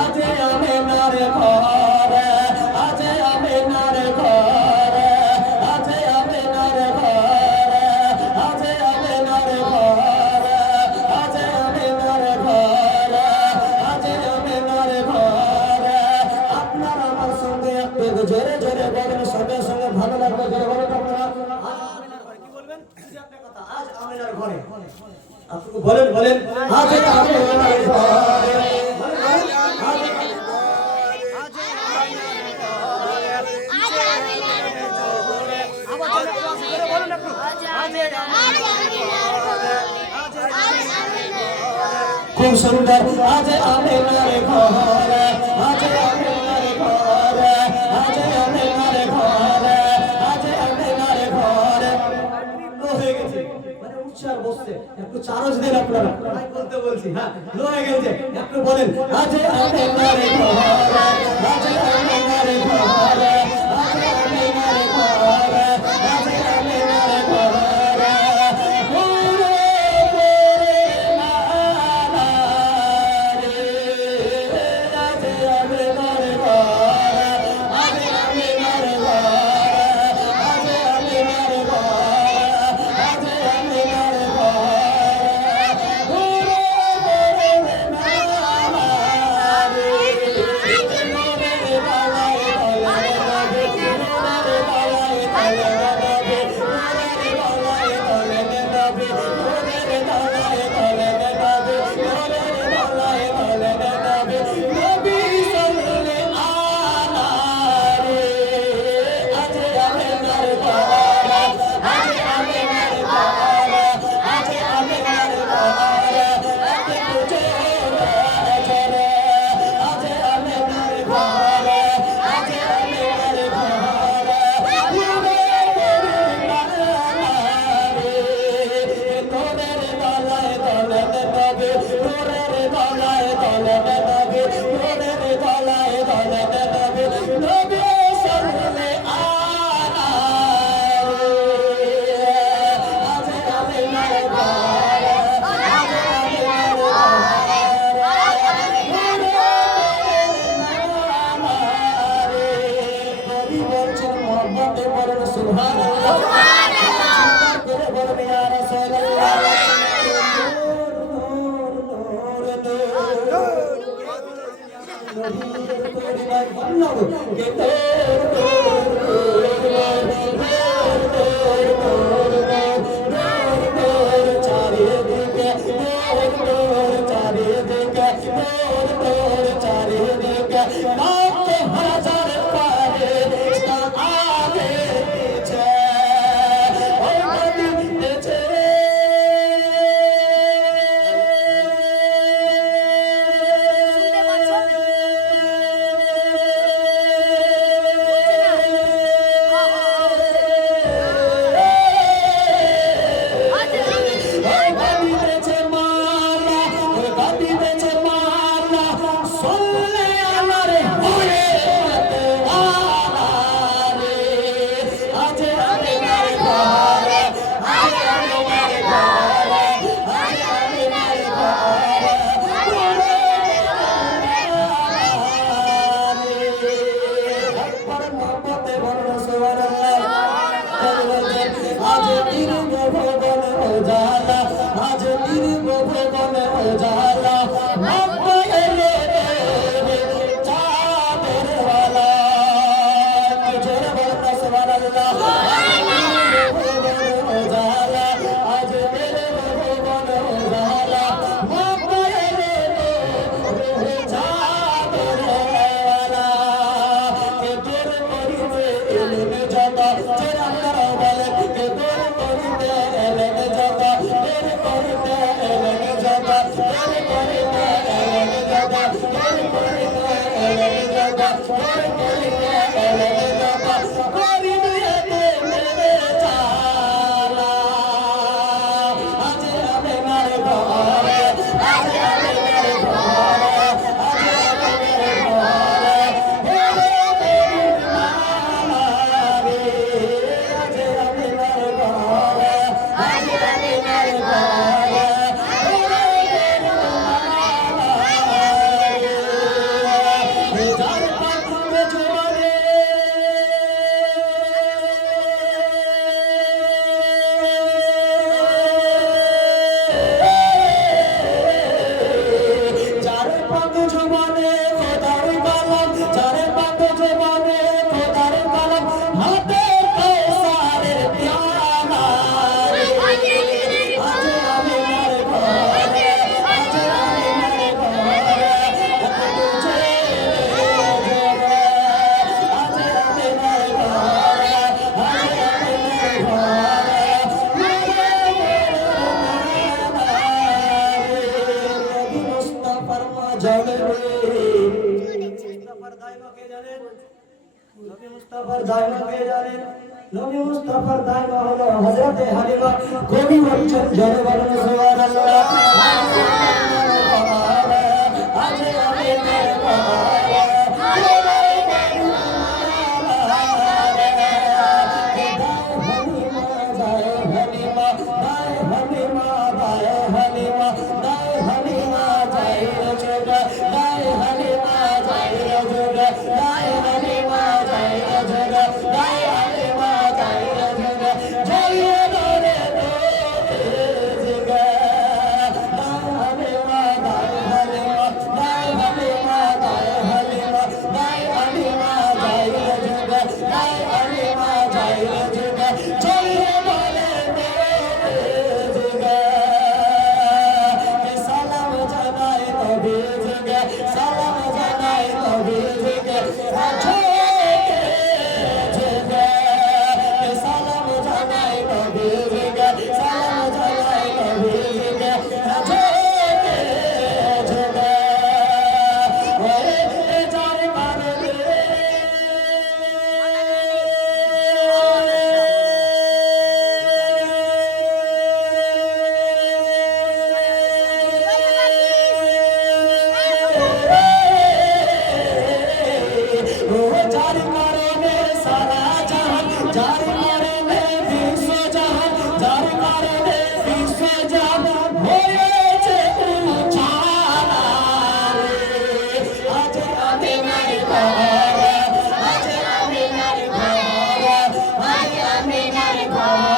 আজে আমিনার ঘরে, আজে আমিনার ঘরে, আজে আমিনার ঘরে, আজে আমিনার ঘরে, আজে আমিনার ঘরে, আজে আমিনার ঘরে। আপনার আমার সঙ্গে একটু জোরে জোরে বলেন, সঙ্গে সঙ্গে ভালো লাগবে। জোরে বলেন আপনারা, কি বলবেন? আপনার কথা আজ আমিনার ঘরে, আপনি বলেন বলেন, আজ আমিনার ঘরে, খুব সুন্দর। আজ আমিনার ঘরে, আজ আমিনার ঘরে, আজ আমিনার ঘরে, আজ আমিনার ঘরে। লো হয়ে গেছে, মানে উঠছে আর বসছে, একটু চারজ দেন আপনারা, তাই বলতে বলছি। হ্যাঁ, লো হয়ে গেছে, একটু বলেন আজ আমিনার ঘরে, আজ আমিনার ঘরে, আজ আমিনার ঘরে, আজ আমিনার ঘরে। মুস্তাফার দায়মা কে জানেন? নবী মুস্তাফার দায়মা কে জানেন? নবী মুস্তাফার দায়মা হলো হযরতে হালিমা। কবি বলছেন জোরে বলুন সুবহানাল্লাহ। আজ আমি Amen.